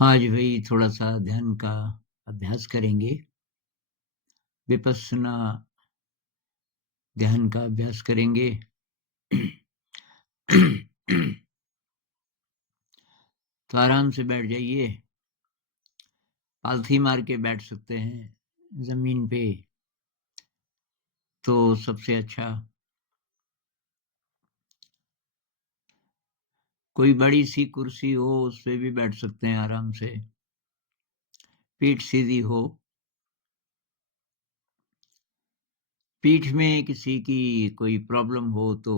आज भाई थोड़ा-सा ध्यान का अभ्यास करेंगे, विपस्सना ध्यान का अभ्यास करेंगे। तो आराम से बैठ जाइए, पालथी मार के बैठ सकते हैं ज़मीन पे, तो सबसे अच्छा। कोई बड़ी-सी कुर्सी हो, उस पे भी बैठ सकते हैं आराम से, पीठ सीधी हो। पीठ में किसी की कोई प्रॉब्लम हो तो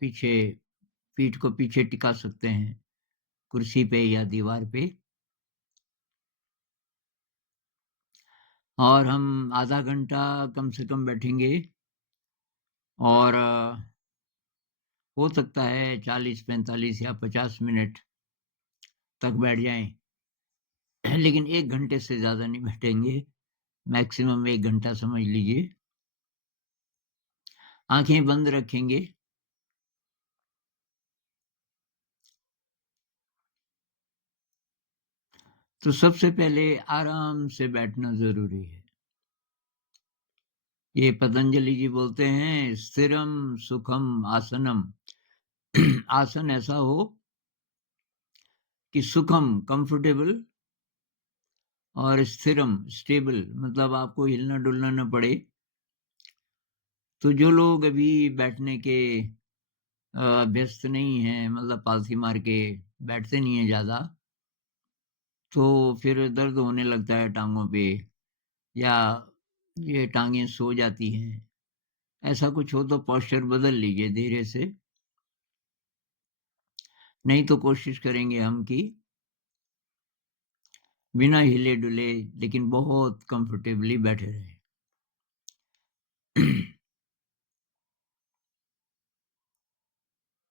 पीछे पीठ को पीछे टिका सकते हैं, कुर्सी पे या दीवार पे। और हम आधा घंटा कम से कम बैठेंगे और हो सकता है 40, 45 या 50 मिनट तक बैठ जाएँ। लेकिन 1 घंटे से ज़्यादा नहीं बैठेंगे, मैक्सिमम 1 घंटा समझ लीजिए। आँखें बंद रखेंगे। तो सबसे पहले आराम से बैठना ज़रूरी है। ये पतंजलि जी बोलते हैं स्थिरम सुखम आसनम। आसन ऐसा हो कि सुखम कंफर्टेबल और स्थिरम स्टेबल, मतलब आपको हिलना-डुलना ना पड़े। तो जो लोग अभी बैठने के अभ्यस्त नहीं हैं, मतलब पालथी मार के बैठते नहीं हैं ज़्यादा, तो फिर दर्द होने लगता है टाँगों पे या ये टाँगें सो जाती हैं। ऐसा कुछ हो तो पोस्चर बदल लीजिए धीरे से, नहीं तो कोशिश करेंगे हम कि बिना हिले-डुले लेकिन बहुत कंफर्टेबली बैठे रहें।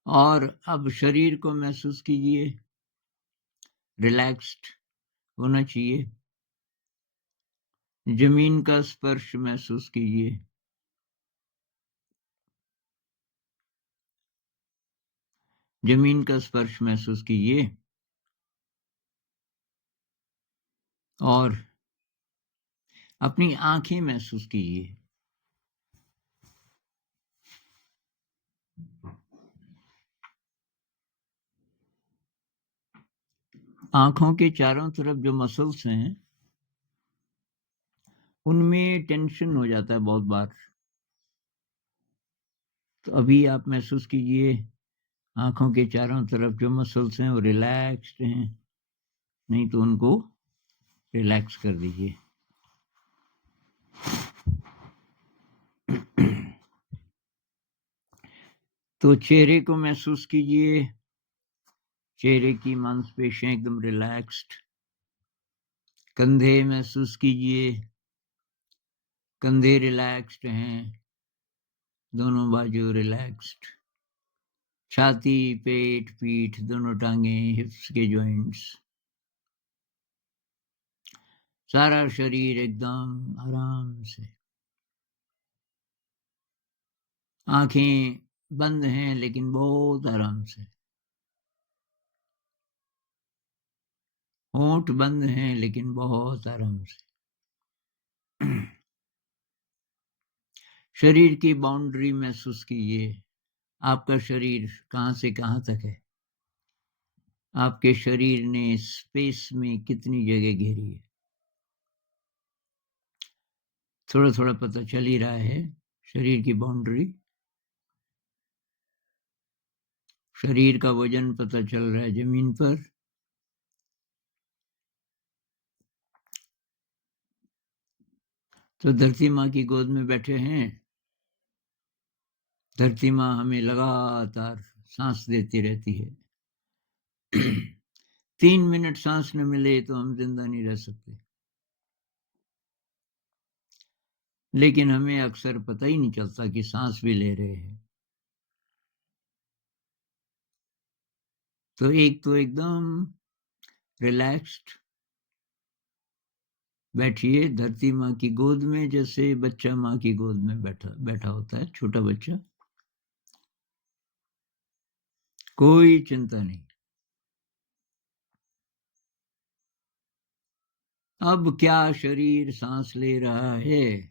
और अब शरीर को महसूस कीजिए, रिलैक्स्ड होना चाहिए। ज़मीन का स्पर्श महसूस कीजिए। ज़मीन का स्पर्श महसूस कीजिए और अपनी आँखें महसूस कीजिए। आँखों के चारों तरफ जो मसल्स हैं, उनमें टेंशन हो जाता है बहुत बार। तो अभी आप महसूस कीजिए आँखों के चारों तरफ जो मसल्स हैं वो रिलैक्स्ड हैं, नहीं तो उनको रिलैक्स कर दीजिए। तो चेहरे को महसूस कीजिए, चेहरे की मांसपेशियाँ एकदम रिलैक्स्ड। कंधे महसूस कीजिए, कंधे रिलैक्स्ड हैं, दोनों बाजू रिलैक्स्ड। छाती, पेट, पीठ, दोनों टाँगें, हिप्स के जॉइंट्स, सारा शरीर एकदम आराम से। आँखें बंद हैं लेकिन बहुत आराम से। होंठ बंद हैं लेकिन बहुत आराम से। शरीर की बाउंड्री महसूस कीजिए। आपका शरीर कहाँ से कहाँ तक है? आपके शरीर ने स्पेस में कितनी जगह घेरी है? थोड़ा-थोड़ा पता चल ही रहा है, शरीर की बाउंड्री। शरीर का वज़न पता चल रहा है ज़मीन पर। तो धरती माँ की गोद में बैठे हैं। धरती माँ हमें लगातार साँस देती रहती है। 3 मिनट साँस न मिले तो हम ज़िंदा नहीं रह सकते। लेकिन हमें अक्सर पता ही नहीं चलता कि साँस भी ले रहे हैं। तो एक तो एकदम रिलैक्स्ड बैठिए धरती माँ की गोद में, जैसे बच्चा माँ की गोद में बैठा बैठा होता है, छोटा बच्चा। कोई चिंता नहीं। अब क्या शरीर सांस ले रहा है?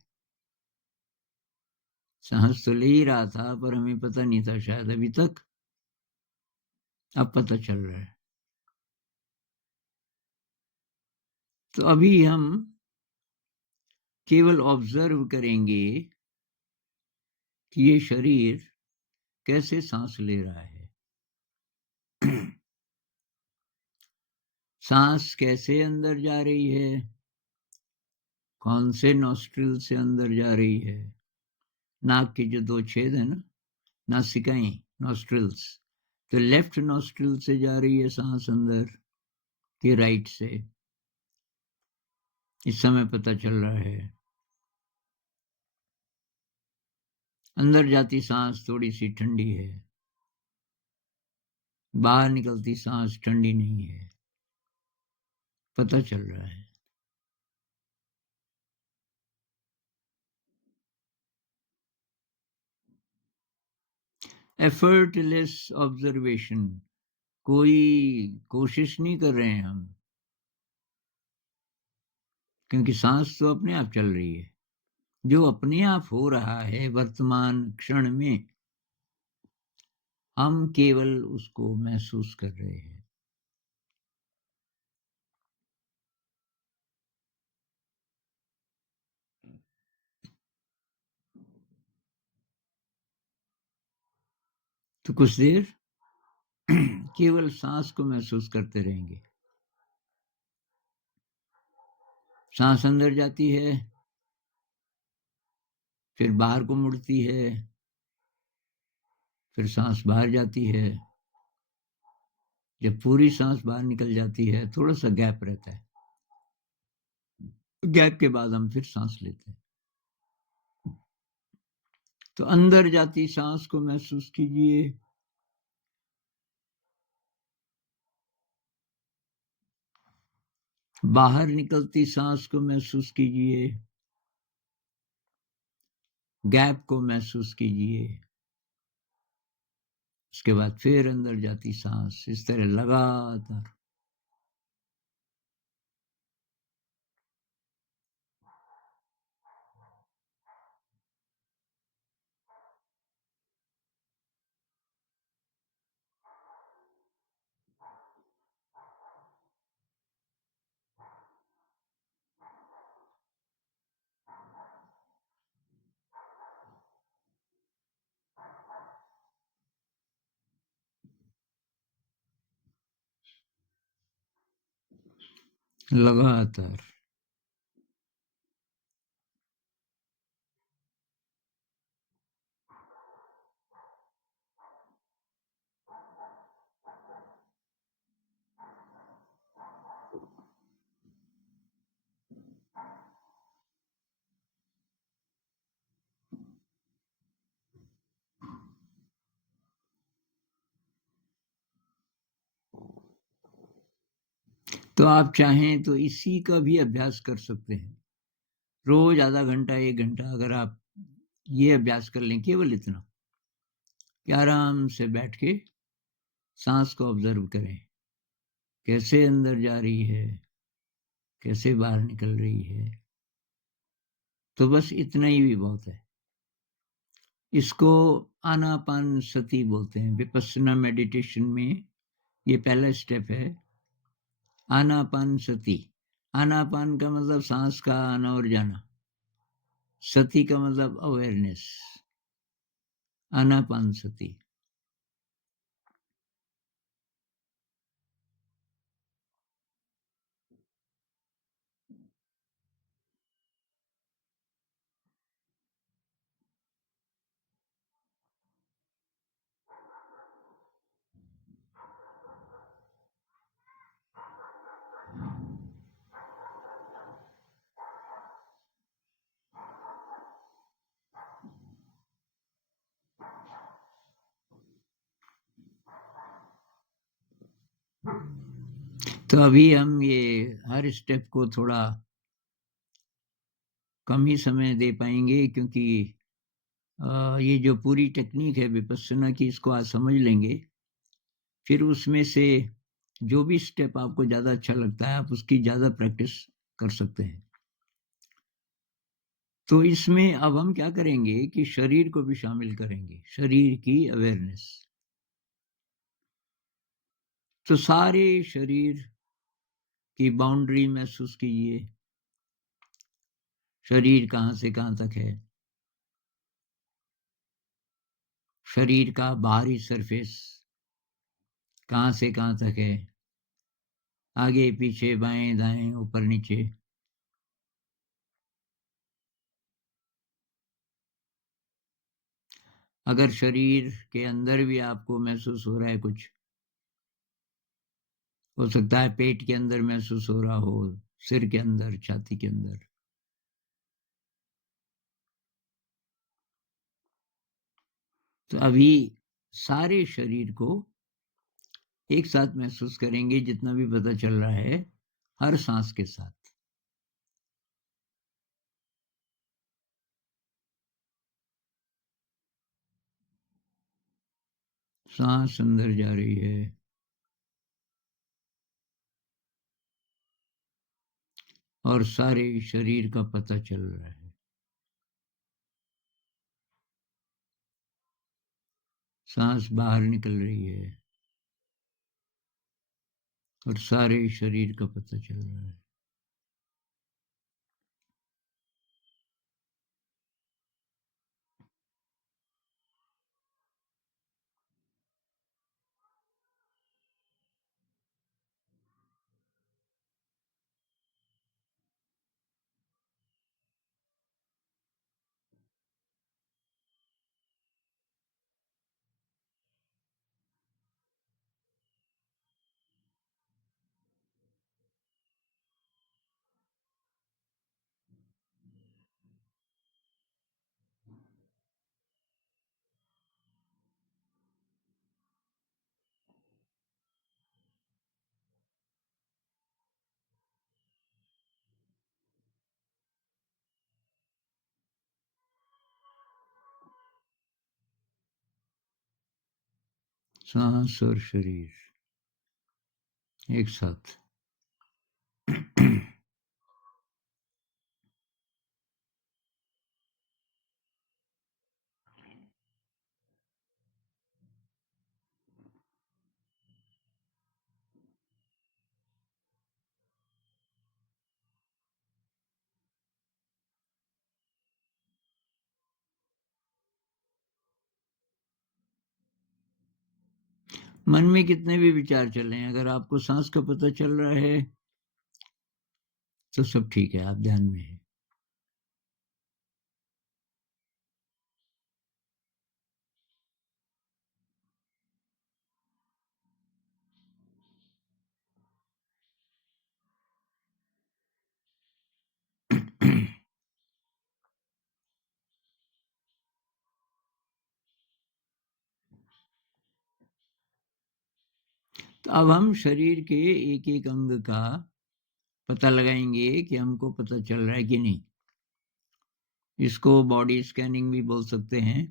सांस तो ले ही रहा था, पर हमें पता नहीं था शायद अभी तक। अब पता चल रहा है। तो अभी हम केवल ऑब्जर्व करेंगे कि ये शरीर कैसे सांस ले रहा है। सांस कैसे अंदर जा रही है, कौन से नॉस्ट्रिल से अंदर जा रही है। नाक के जो 2 छेद है ना, नासिकाएं, नॉस्ट्रिल्स, तो लेफ्ट नॉस्ट्रिल से जा रही है सांस अंदर कि राइट से, इस समय पता चल रहा है। अंदर जाती सांस थोड़ी सी ठंडी है, बाहर निकलती सांस ठंडी नहीं है, पता चल रहा है। एफर्टलेस ऑब्जर्वेशन, कोई कोशिश नहीं कर रहे हैं हम, क्योंकि सांस तो अपने आप चल रही है। जो अपने आप हो रहा है वर्तमान क्षण में, हम केवल उसको महसूस कर रहे हैं। तो कुछ देर केवल सांस को महसूस करते रहेंगे। सांस अंदर जाती है, फिर बाहर को मुड़ती है, फिर सांस बाहर जाती है। जब पूरी सांस बाहर निकल जाती है, थोड़ा सा गैप रहता है, गैप के बाद हम फिर सांस लेते हैं। तो अंदर जाती सांस को महसूस कीजिए, बाहर निकलती सांस को महसूस कीजिए, गैप को महसूस कीजिए। उसके बाद फिर अंदर जाती सांस, इस तरह लगातार। लगातार। तो आप चाहें तो इसी का भी अभ्यास कर सकते हैं। रोज आधा घंटा 1 घंटा अगर आप ये अभ्यास कर लें, केवल इतना कि आराम से बैठ के सांस को ऑब्जर्व करें, कैसे अंदर जा रही है, कैसे बाहर निकल रही है, तो बस इतना ही भी बहुत है। इसको आनापान सती बोलते हैं। विपस्सना मेडिटेशन में ये पहला स्टेप है, आनापान सती। आनापान का मतलब सांस का आना और जाना, सती का मतलब अवेयरनेस, आनापान सती। तो अभी हम ये हर स्टेप को थोड़ा कम ही समय दे पाएंगे, क्योंकि ये जो पूरी टेक्निक है विपस्सना की, इसको आज समझ लेंगे। फिर उसमें से जो भी स्टेप आपको ज़्यादा अच्छा लगता है, आप उसकी ज़्यादा प्रैक्टिस कर सकते हैं। तो इसमें अब हम क्या करेंगे कि शरीर को भी शामिल करेंगे, शरीर की अवेयरनेस। तो सारे शरीर की बाउंड्री महसूस कीजिए। शरीर कहाँ से कहाँ तक है। शरीर का बाहरी सरफेस कहाँ से कहाँ तक है। आगे पीछे बाएं दाएं ऊपर नीचे। अगर शरीर के अंदर भी आपको महसूस हो रहा है कुछ, हो सकता है पेट के अंदर महसूस हो रहा हो, सिर के अंदर, छाती के अंदर। तो अभी सारे शरीर को एक साथ महसूस करेंगे, जितना भी पता चल रहा है, हर सांस के साथ। सांस अंदर जा रही है और सारे शरीर का पता चल रहा है। सांस बाहर निकल रही है और सारे शरीर का पता चल रहा है। सांस और शरीर एक साथ। मन में कितने भी विचार चलें, अगर आपको सांस का पता चल रहा है तो सब ठीक है, आप ध्यान में हैं। तो अब हम शरीर के एक एक अंग का पता लगाएंगे कि हमको पता चल रहा है कि नहीं। इसको बॉडी स्कैनिंग भी बोल सकते हैं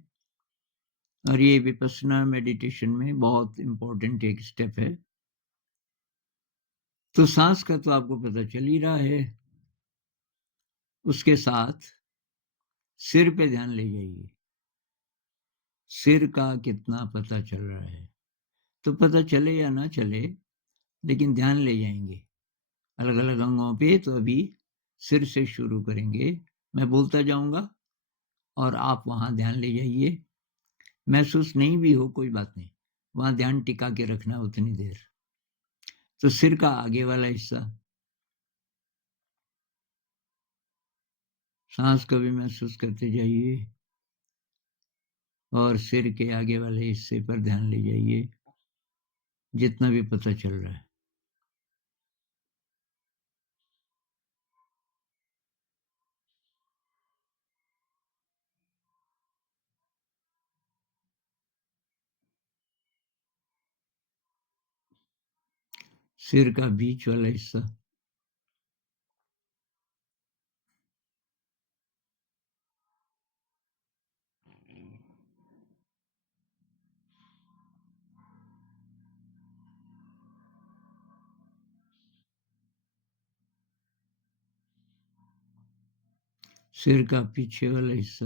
और ये विपश्यना मेडिटेशन में बहुत इंपॉर्टेंट एक स्टेप है। तो सांस का तो आपको पता चल ही रहा है, उसके साथ सिर पे ध्यान ले जाइए। सिर का कितना पता चल रहा है, तो पता चले या ना चले, लेकिन ध्यान ले जाएंगे अलग अलग अंगों पे। तो अभी सिर से शुरू करेंगे, मैं बोलता जाऊंगा और आप वहां ध्यान ले जाइए। महसूस नहीं भी हो कोई बात नहीं, वहां ध्यान टिका के रखना उतनी देर। तो सिर का आगे वाला हिस्सा, सांस को भी महसूस करते जाइए और सिर के आगे वाले हिस्से पर ध्यान ले जाइए, जितना भी पता चल रहा है। सिर का बीच वाला हिस्सा, सिर का पीछे वाला हिस्सा,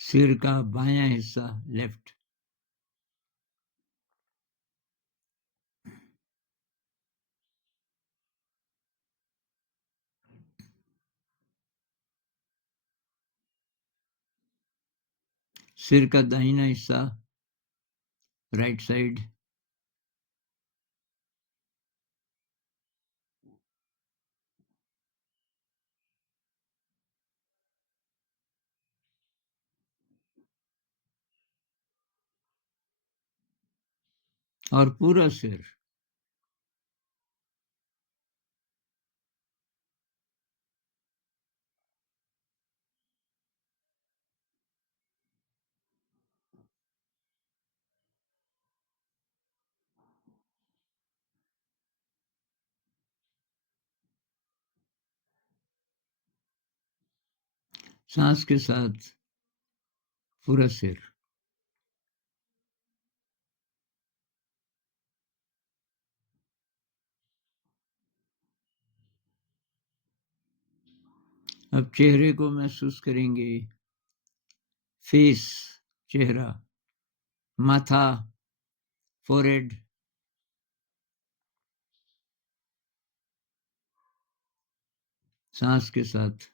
सिर का बायां हिस्सा, लेफ्ट, सिर का दाहिना हिस्सा, राइट साइड, और पूरा सिर। सांस के साथ पूरा सिर। अब चेहरे को महसूस करेंगे, फेस, चेहरा, माथा, फोरहेड, सांस के साथ।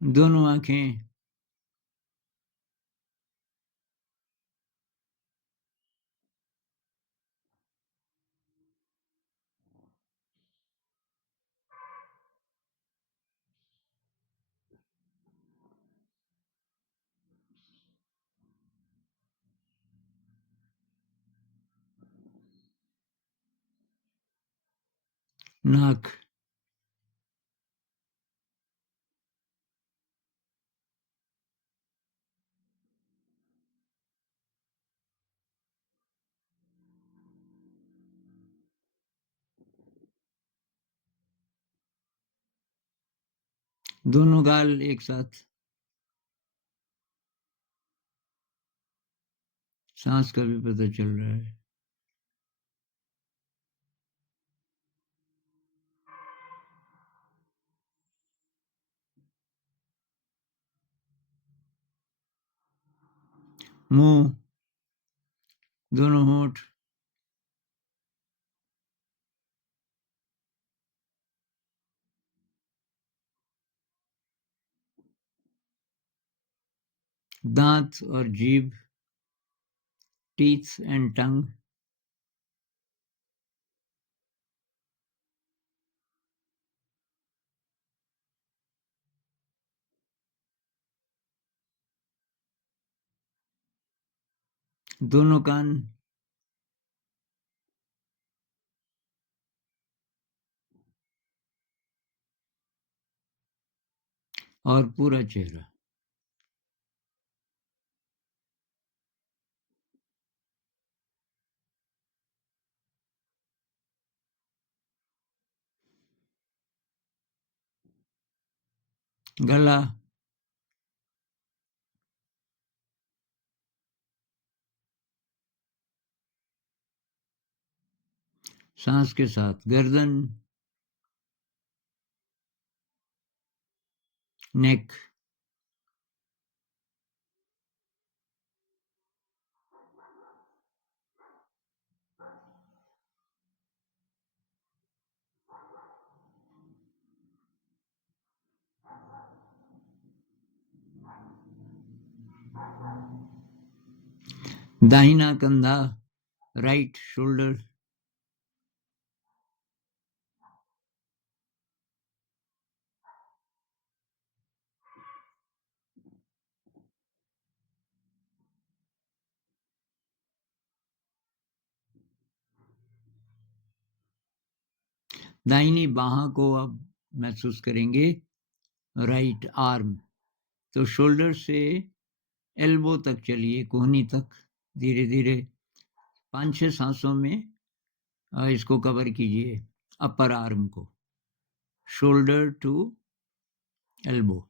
दोनों आंखें, नाक, दोनों गाल एक साथ, सांस का भी पता चल रहा है। मुंह, दोनों होंठ, दांत और जीभ, टीथ एंड टंग, दोनों कान, और पूरा चेहरा। गला, सांस के साथ। गर्दन, नेक, दाहिना कंधा, राइट शोल्डर, दाहिनी बाह को अब महसूस करेंगे, राइट आर्म। तो शोल्डर से एल्बो तक चलिए, कोहनी तक। धीरे धीरे 5-6 सांसों में इसको कवर कीजिए, अपर आर्म को, शोल्डर टू एल्बो।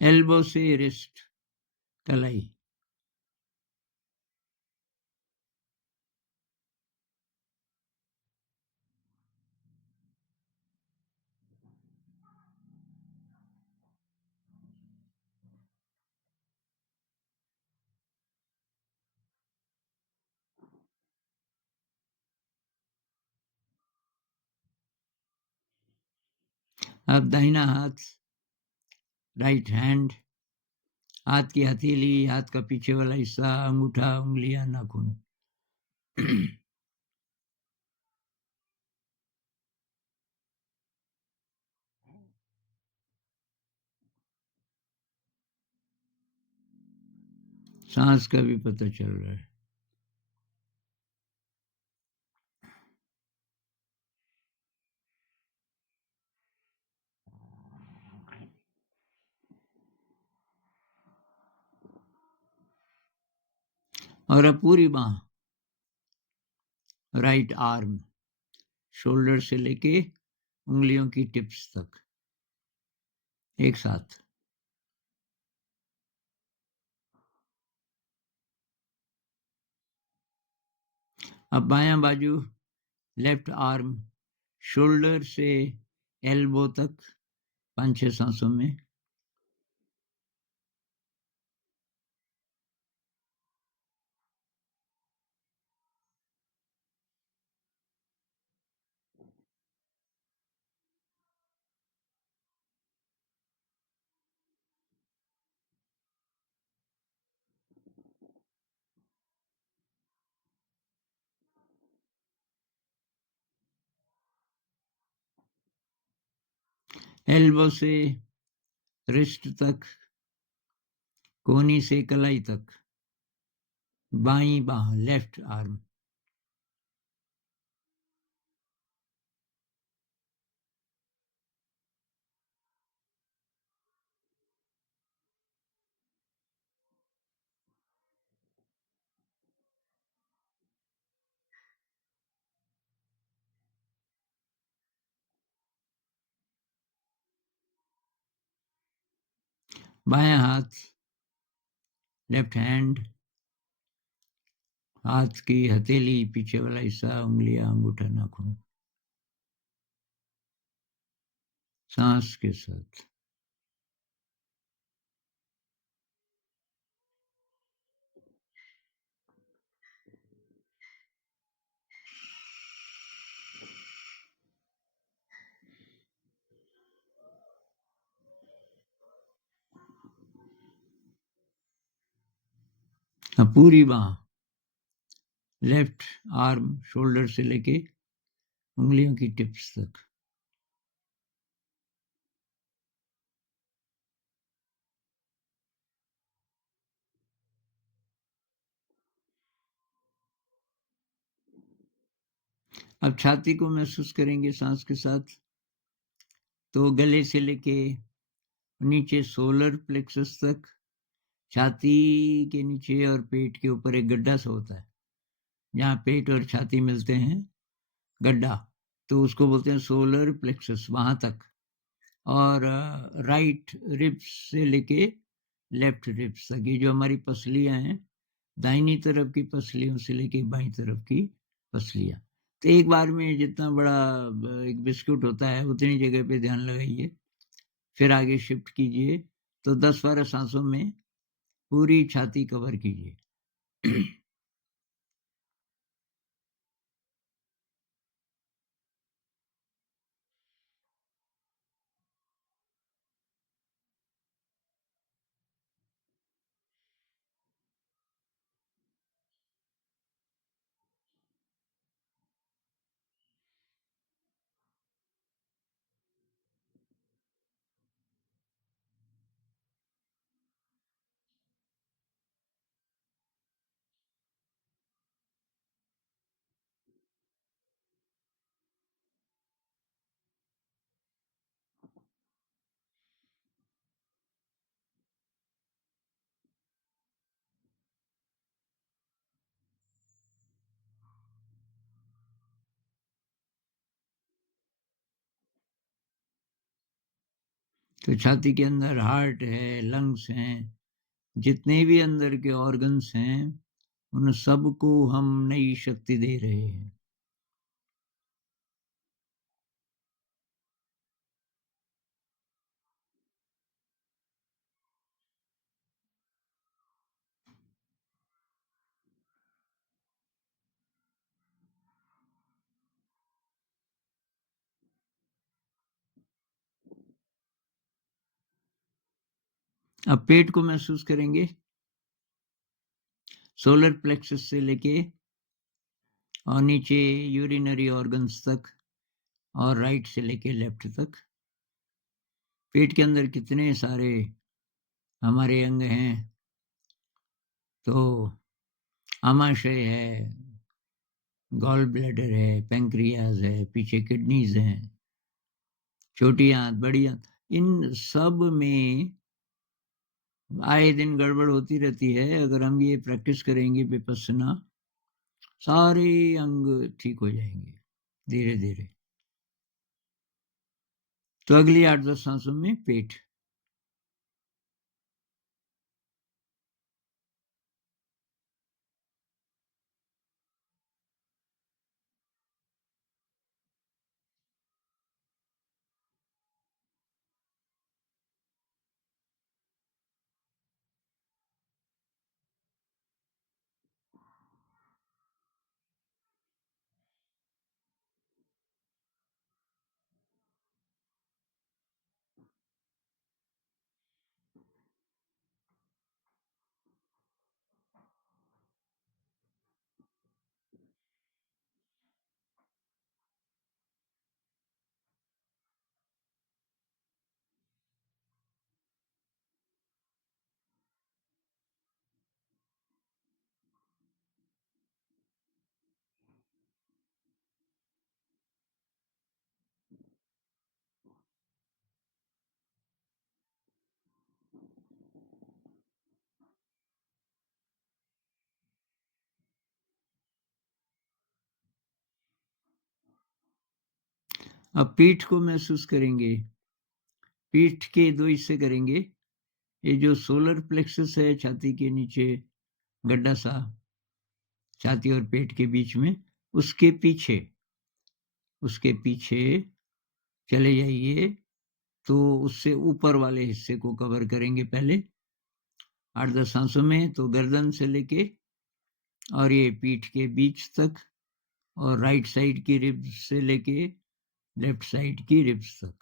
एल्बो से रिस्ट, कलाई। अब दाहिना हाथ, राइट हैंड, हाथ की हथेली, हाथ का पीछे वाला हिस्सा, अंगूठा, उंगलियां, नाखून। सांस का भी पता चल रहा है। और अब पूरी बाह, राइट आर्म, शोल्डर से लेके उंगलियों की टिप्स तक एक साथ। अब बायां बाजू, लेफ्ट आर्म, शोल्डर से एल्बो तक 5-6 सांसों में। एल्बो से रिस्ट तक, कोहनी से कलाई तक, बाईं बाह, लेफ्ट आर्म। बायां हाथ, लेफ्ट हैंड, हाथ की हथेली, पीछे वाला हिस्सा, उंगलियां, अंगूठा, नाखून, सांस के साथ। अब पूरी बाह, लेफ्ट आर्म, शोल्डर से लेके उंगलियों की टिप्स तक। अब छाती को महसूस करेंगे सांस के साथ। तो गले से लेके नीचे सोलर प्लेक्सस तक, छाती के नीचे और पेट के ऊपर एक गड्ढा सा होता है, जहाँ पेट और छाती मिलते हैं, गड्ढा, तो उसको बोलते हैं सोलर प्लेक्सस, वहां तक। और राइट रिब्स से लेके लेफ्ट रिब्स तक, ये जो हमारी पसलियां हैं, दाहिनी तरफ की पसलियों से लेके बाईं तरफ की पसलियां। तो एक बार में जितना बड़ा एक बिस्कुट होता है उतनी जगह पे ध्यान लगाइए, फिर आगे शिफ्ट कीजिए। तो 10-12 सांसों में पूरी छाती कवर कीजिए। तो छाती के अंदर हार्ट है, लंग्स हैं, जितने भी अंदर के ऑर्गन्स हैं, उन सबको हम नई शक्ति दे रहे हैं। अब पेट को महसूस करेंगे, सोलर प्लेक्सस से लेके और नीचे यूरिनरी ऑर्गन्स तक और राइट से लेके लेफ्ट तक। पेट के अंदर कितने सारे हमारे अंग हैं, तो आमाशय है, गॉल ब्लैडर है, पैंक्रियाज है, पीछे किडनीज हैं, छोटी आंत, बड़ी आंत, इन सब में आए दिन गड़बड़ होती रहती है। अगर हम ये प्रैक्टिस करेंगे विपस्सना, सारे अंग ठीक हो जाएंगे धीरे धीरे। तो अगली 8-10 सांसों में पेट। अब पीठ को महसूस करेंगे। पीठ के दो हिस्से करेंगे। ये जो सोलर प्लेक्सस है छाती के नीचे, गड्ढा सा छाती और पेट के बीच में, उसके पीछे चले जाइए, तो उससे ऊपर वाले हिस्से को कवर करेंगे पहले 8-10 सांसों में। तो गर्दन से लेके और ये पीठ के बीच तक, और राइट साइड की रिब्स से लेके लेफ्ट साइड की रिब्स तक।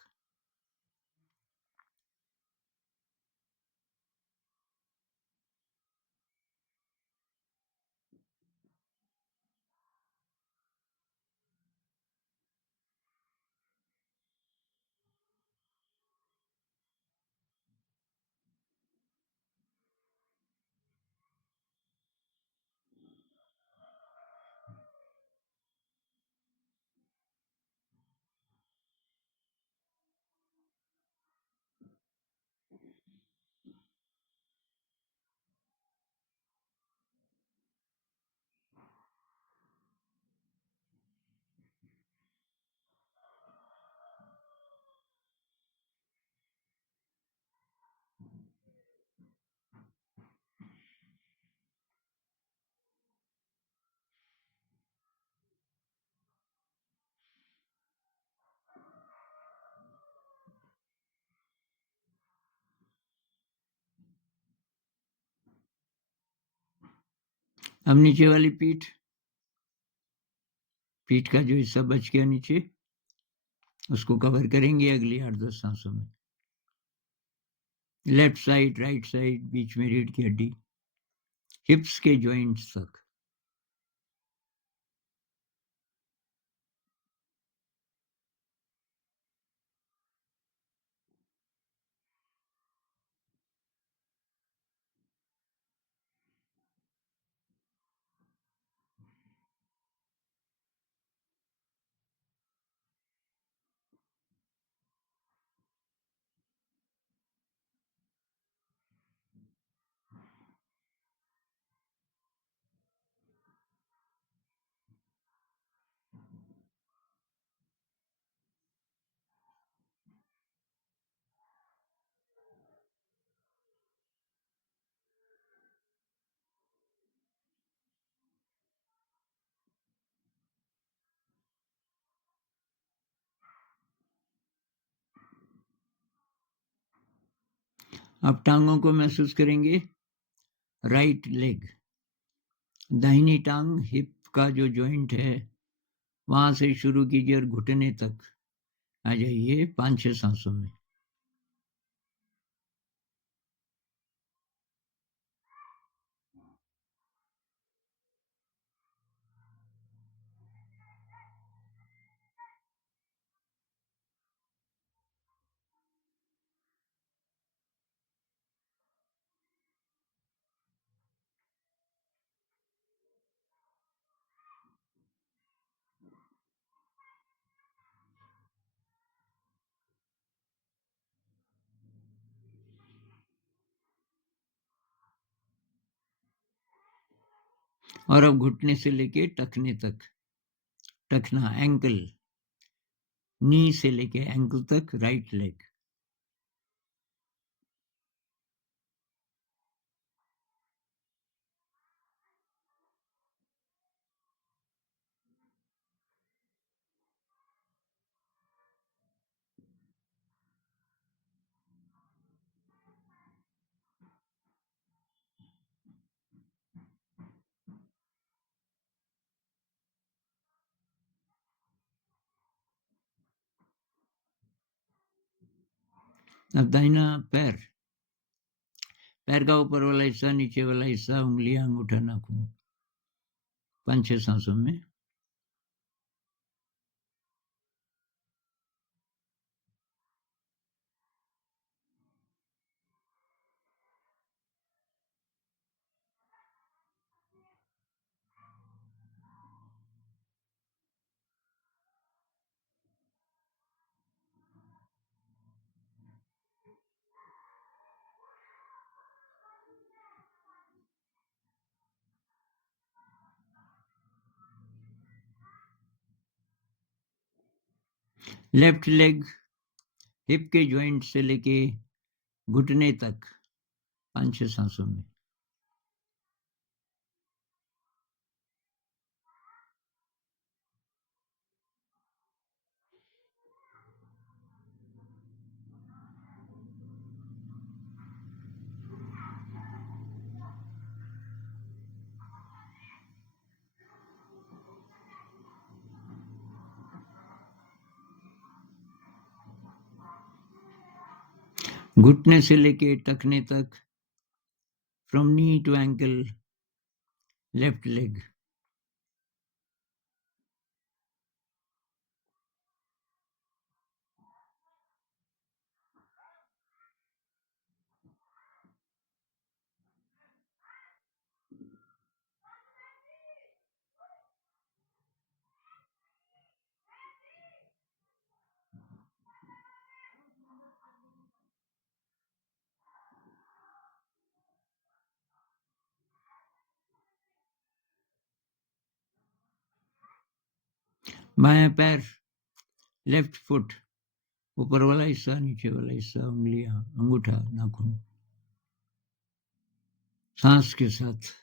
अब नीचे वाली पीठ, पीठ का जो हिस्सा बच गया नीचे, उसको कवर करेंगे अगली 8-10 सांसों में। लेफ्ट साइड, राइट साइड, बीच में रीढ़ की हड्डी, हिप्स के जॉइंट्स तक। अब टांगों को महसूस करेंगे। राइट लेग, दाहिनी टांग हिप का जो जॉइंट है वहां से शुरू कीजिए और घुटने तक आ जाइए 5-6 सांसों में। और अब घुटने से लेके टखने तक, टखना एंकल, नी से लेके एंकल तक राइट लेग। अब दाहिना पैर, पैर का ऊपर वाला हिस्सा, नीचे वाला हिस्सा, उंगलियां, अंगूठा, नाखून, 5-6 सांसों में। लेफ्ट लेग हिप के जॉइंट से लेके घुटने तक 5-6 सांसों में। घुटने से लेके टखने तक, from knee to ankle, left leg. बाएं पैर, लेफ्ट फुट, ऊपर वाला हिस्सा, नीचे वाला हिस्सा, उंगलियां, अंगूठा, नाखून, सांस के साथ।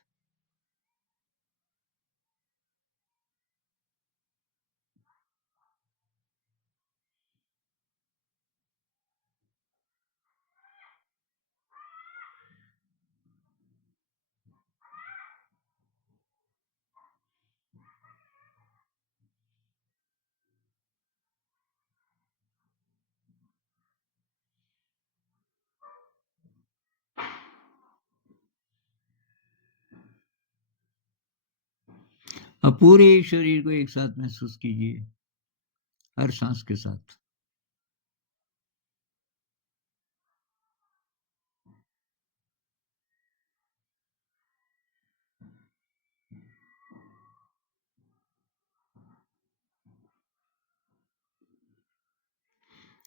अब पूरे शरीर को एक साथ महसूस कीजिए, हर सांस के साथ।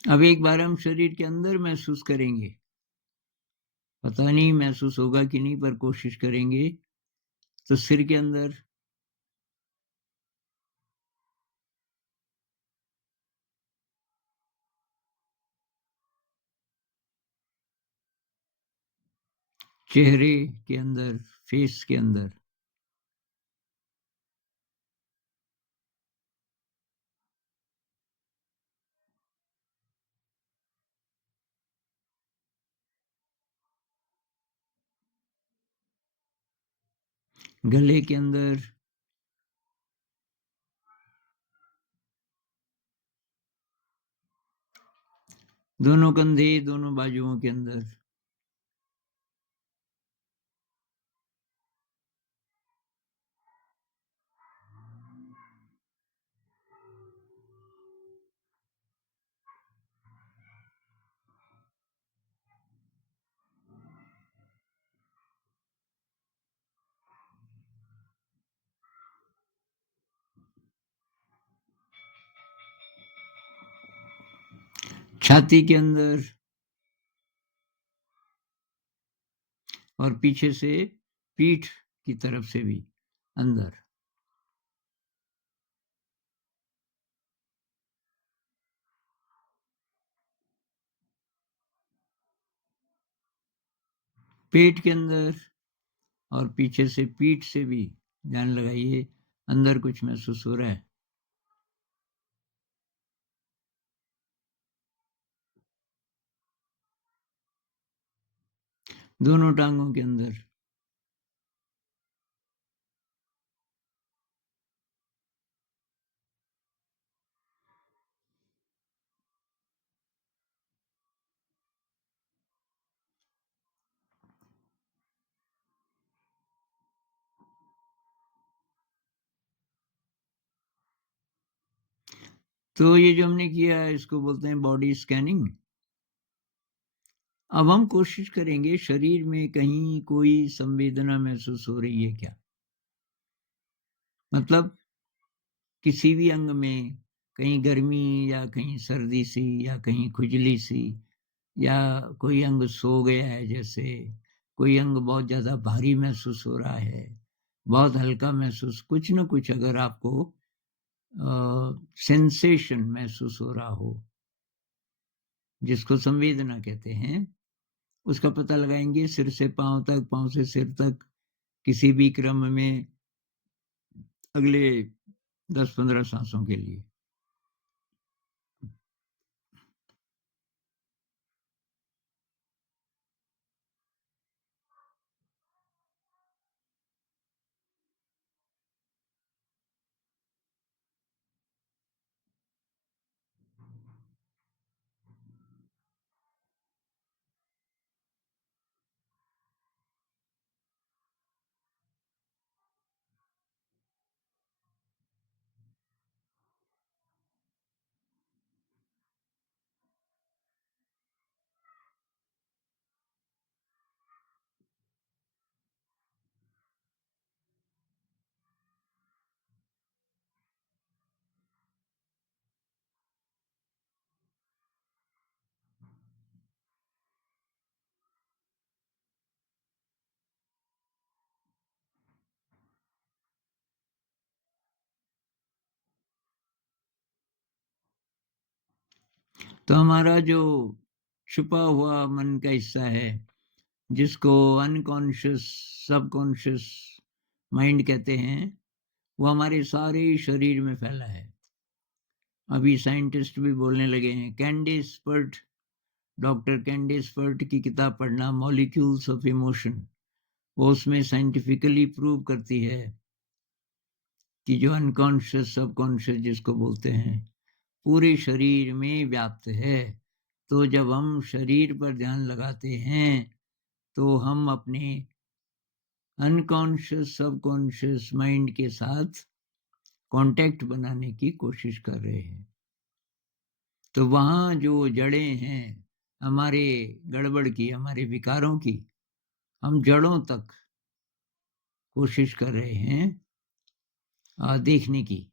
अब एक बार हम शरीर के अंदर महसूस करेंगे, पता नहीं महसूस होगा कि नहीं, पर कोशिश करेंगे। तो सिर के अंदर, चेहरे के अंदर, फेस के अंदर, गले के अंदर, दोनों कंधे, दोनों बाजुओं के अंदर, छाती के अंदर और पीछे से पीठ की तरफ से भी अंदर। पेट के अंदर और पीछे से पीठ से भी ध्यान लगाइए, अंदर कुछ महसूस हो रहा है। दोनों टांगों के अंदर, तो ये जो हमने किया है इसको बोलते हैं बॉडी स्कैनिंग। अब हम कोशिश करेंगे शरीर में कहीं कोई संवेदना महसूस हो रही है क्या, मतलब किसी भी अंग में कहीं गर्मी या कहीं सर्दी सी या कहीं खुजली सी, या कोई अंग सो गया है, जैसे कोई अंग बहुत ज्यादा भारी महसूस हो रहा है, बहुत हल्का महसूस, कुछ न कुछ अगर आपको सेंसेशन महसूस हो रहा हो, जिसको संवेदना कहते हैं, उसका पता लगाएंगे सिर से पांव तक, पांव से सिर तक, किसी भी क्रम में अगले 10-15 सांसों के लिए। तो हमारा जो छुपा हुआ मन का हिस्सा है, जिसको अनकॉन्शियस सबकॉन्शियस माइंड कहते हैं, वो हमारे सारे शरीर में फैला है। अभी साइंटिस्ट भी बोलने लगे हैं, Candace Pert, doctor Candace Pert की किताब पढ़ना, मॉलिक्यूल्स ऑफ इमोशन, वो उसमें साइंटिफिकली प्रूव करती है कि जो अनकॉन्शियस सबकॉन्शियस जिसको बोलते हैं, पूरे शरीर में व्याप्त है। तो जब हम शरीर पर ध्यान लगाते हैं तो हम अपने अनकॉन्शियस सबकॉन्शियस माइंड के साथ कांटेक्ट बनाने की कोशिश कर रहे हैं। तो वहां जो जड़ें हैं हमारे गड़बड़ की, हमारे विकारों की, हम जड़ों तक कोशिश कर रहे हैं देखने की।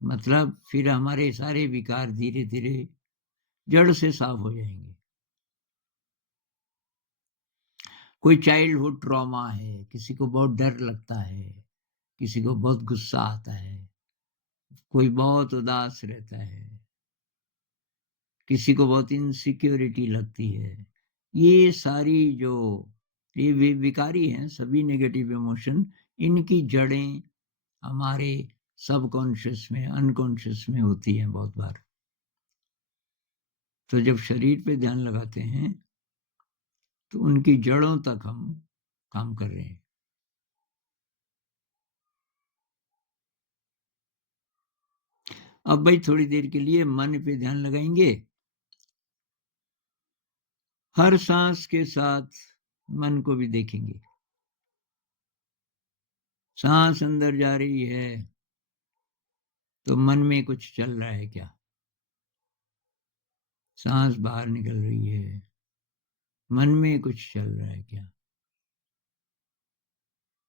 मतलब फिर हमारे सारे विकार धीरे धीरे जड़ से साफ हो जाएंगे। कोई चाइल्डहुड ट्रॉमा है, किसी को बहुत डर लगता है, किसी को बहुत गुस्सा आता है, कोई बहुत उदास रहता है, किसी को बहुत इनसिक्योरिटी लगती है, ये सारी जो ये विकारी हैं, सभी नेगेटिव इमोशन, इनकी जड़ें हमारे सबकॉन्शियस में, अनकॉन्शियस में होती हैं बहुत बार। तो जब शरीर पे ध्यान लगाते हैं तो उनकी जड़ों तक हम काम कर रहे हैं। अब भाई थोड़ी देर के लिए मन पे ध्यान लगाएंगे। हर सांस के साथ मन को भी देखेंगे। सांस अंदर जा रही है तो मन में कुछ चल रहा है क्या? सांस बाहर निकल रही है, मन में कुछ चल रहा है क्या?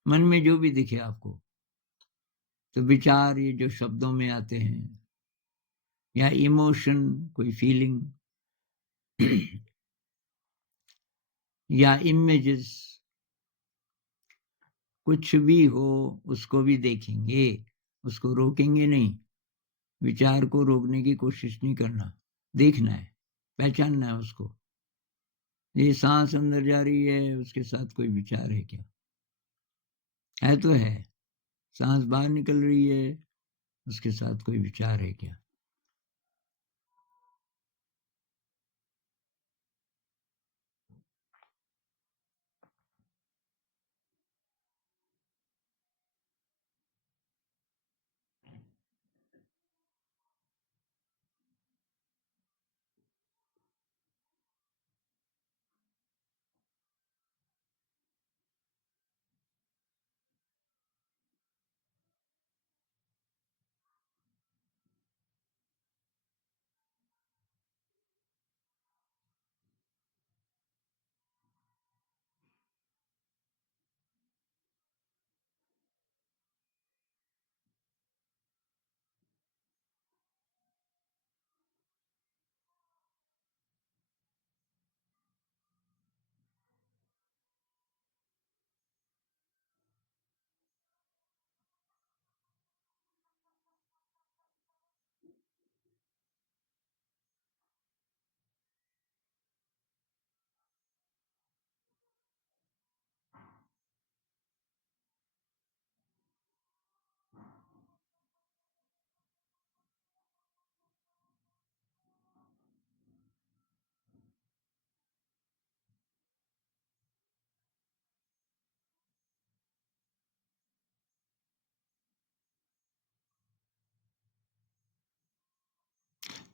मन में जो भी दिखे आपको, तो विचार ये जो शब्दों में आते हैं, या इमोशन, कोई फीलिंग, या इमेजेस, कुछ भी हो उसको भी देखेंगे, उसको रोकेंगे नहीं। विचार को रोकने की कोशिश नहीं करना, देखना है, पहचानना है उसको। ये सांस अंदर जा रही है, उसके साथ कोई विचार है क्या? है तो है। सांस बाहर निकल रही है, उसके साथ कोई विचार है क्या?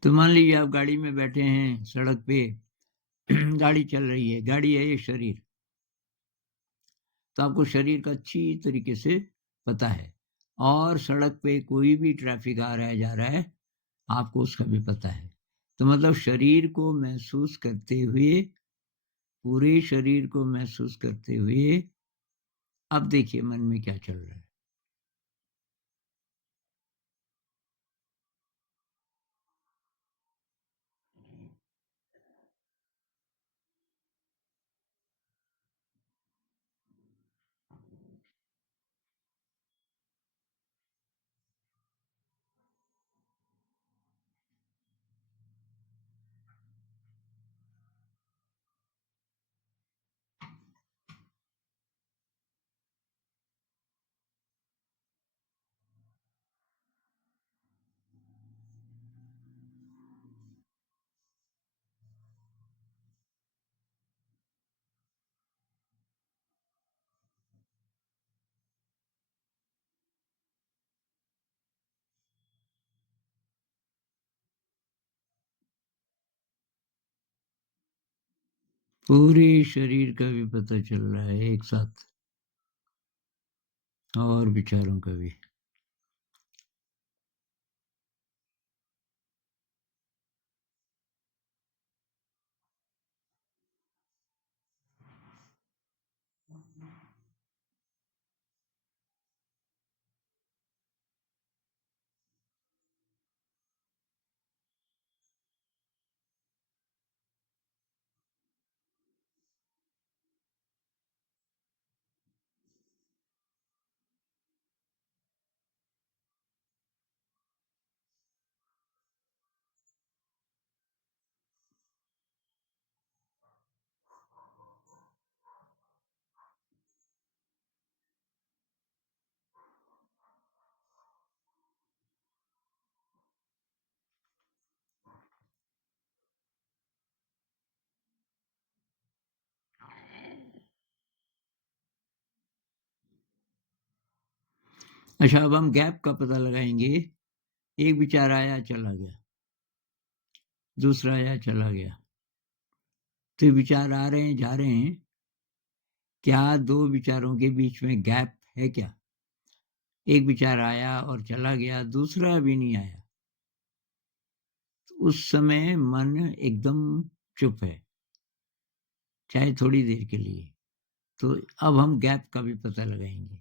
तो मान लीजिए आप गाड़ी में बैठे हैं, सड़क पे गाड़ी चल रही है, गाड़ी है ये शरीर, तो आपको शरीर का अच्छी तरीके से पता है। और सड़क पे कोई भी ट्रैफिक आ रहा है, जा रहा है, आपको उसका भी पता है। तो मतलब शरीर को महसूस करते हुए, पूरे शरीर को महसूस करते हुए, अब देखिए मन में क्या चल रहा है। पूरे शरीर का भी पता चल रहा है एक साथ, और विचारों का भी। अच्छा, अब हम गैप का पता लगाएंगे एक विचार आया, चला गया, दूसरा आया, चला गया। तो ये विचार आ रहे हैं, जा रहे हैं, क्या 2 विचारों के बीच में गैप है क्या? एक विचार आया और चला गया, दूसरा अभी नहीं आया। तो उस समय मन एकदम चुप है, चाहे थोड़ी देर के लिए। तो अब हम गैप का भी पता लगाएँगे।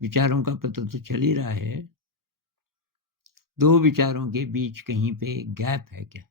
विचारों का पता तो चल ही रहा है, 2 विचारों के बीच कहीं पे गैप है क्या?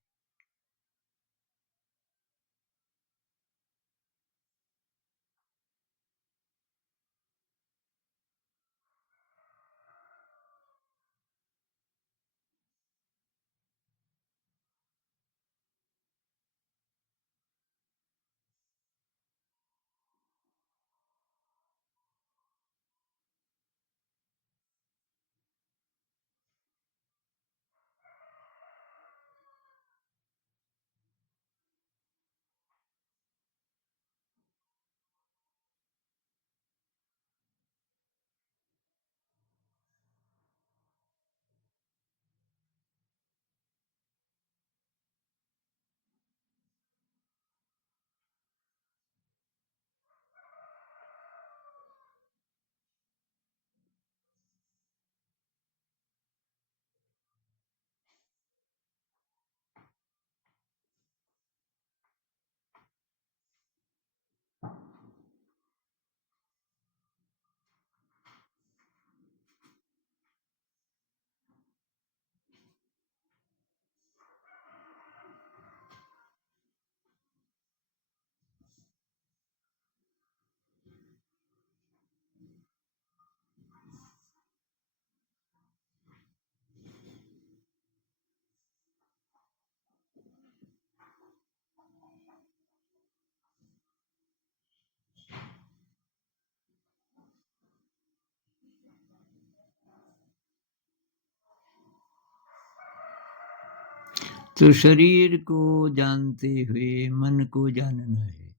तो शरीर को जानते हुए मन को जानना है,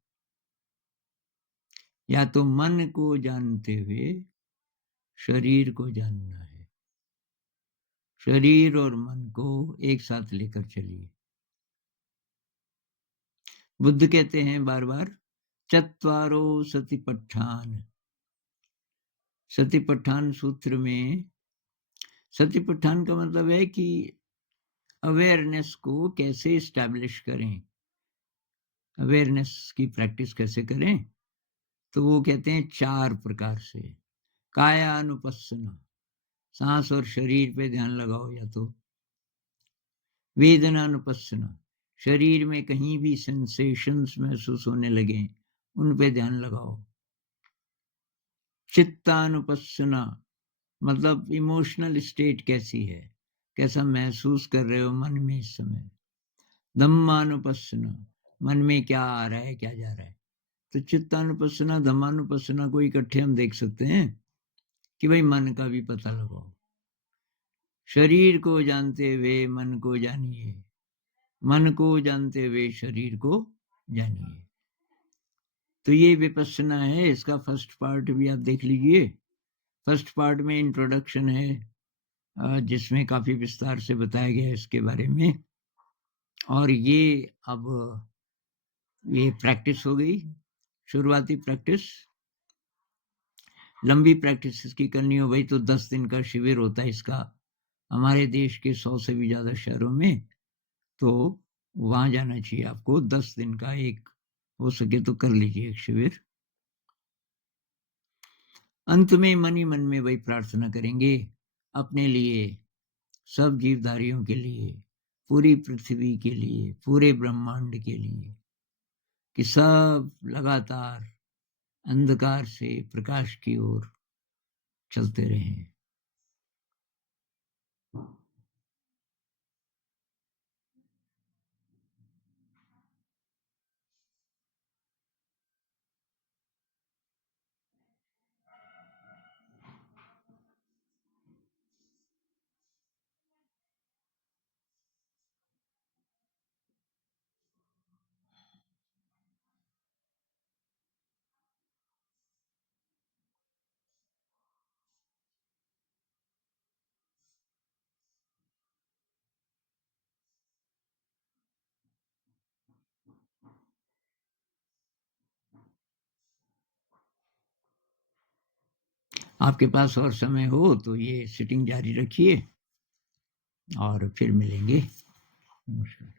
या तो मन को जानते हुए शरीर को जानना है। शरीर और मन को एक साथ लेकर चलिए। बुद्ध कहते हैं बार-बार, चत्वारो सतिपट्ठान। सतिपट्ठान सूत्र में सतिपट्ठान का मतलब है कि अवेयरनेस को कैसे एस्टैब्लिश करें, अवेयरनेस की प्रैक्टिस कैसे करें? तो वो कहते हैं 4 प्रकार से। कायानुपस्सना, सांस और शरीर पे ध्यान लगाओ, या तो वेदनानुपस्सना, शरीर में कहीं भी सेंसेशंस महसूस होने लगे, उन पे ध्यान लगाओ। चित्तानुपस्सना, मतलब इमोशनल स्टेट कैसी है, कैसा महसूस कर रहे हो मन में इस समय। धम्मानुपस्सना, मन में क्या आ रहा है, क्या जा रहा है। तो चित्तानुपस्सना, धम्मानुपस्सना को इकट्ठे हम देख सकते हैं कि भाई मन का भी पता लगाओ। शरीर को जानते हुए मन को जानिए, मन को जानते हुए शरीर को जानिए। तो ये विपस्सना है, इसका फर्स्ट पार्ट भी आप देख लीजिए। फर्स्ट पार्ट में इंट्रोडक्शन है, जिसमें काफी विस्तार से बताया गया है इसके बारे में। और ये अब ये प्रैक्टिस हो गई, शुरुआती प्रैक्टिस। लंबी प्रैक्टिस इसकी करनी हो भाई तो 10 दिन का शिविर होता है इसका, हमारे देश के 100 से भी ज्यादा शहरों में। तो वहां जाना चाहिए आपको, 10 दिन का एक, हो सके तो कर लीजिए एक शिविर। अंत में मन ही मन में वही प्रार्थना करेंगे अपने लिए, सब जीवधारियों के लिए, पूरी पृथ्वी के लिए, पूरे ब्रह्मांड के लिए, कि सब लगातार अंधकार से प्रकाश की ओर चलते रहें। आपके पास और समय हो तो ये सिटिंग जारी रखिए और फिर मिलेंगे। नमस्कार।